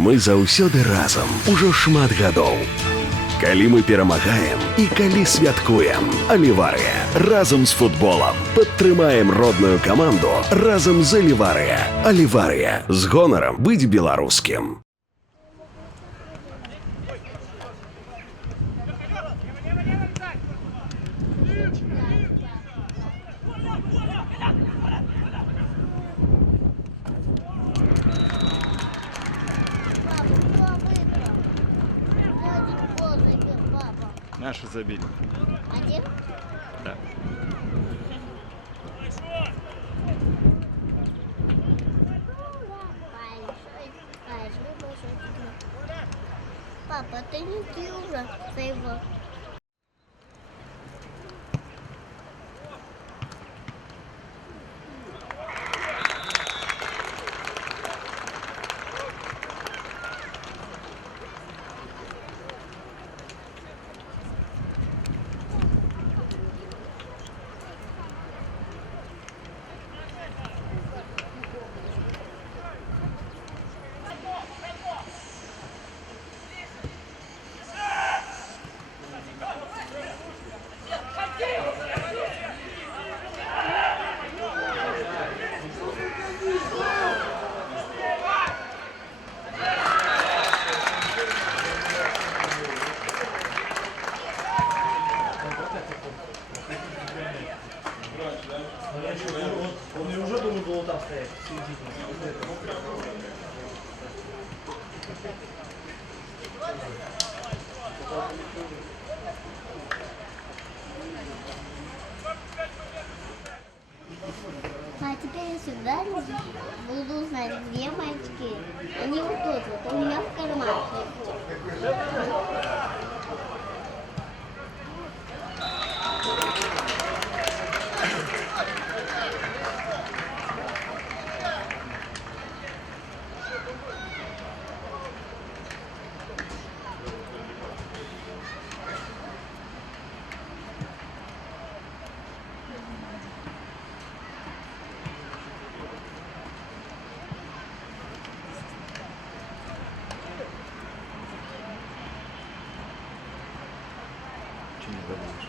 Мы заўсёды разам ужо шмат гадоў. Калі мы перамагаем і калі святкуем. Аливария. Разом з футболом. Падтрымаем родную каманду разом з Аливария. Аливария. З гонарам быць беларускім. Наши забили. Один? Да. Папа, ты не Кюра своего. Он и уже должен был там стоять. А теперь я всегда буду знать, где мои очки. Они вот тут, вот у меня в кармане. Че не забыл?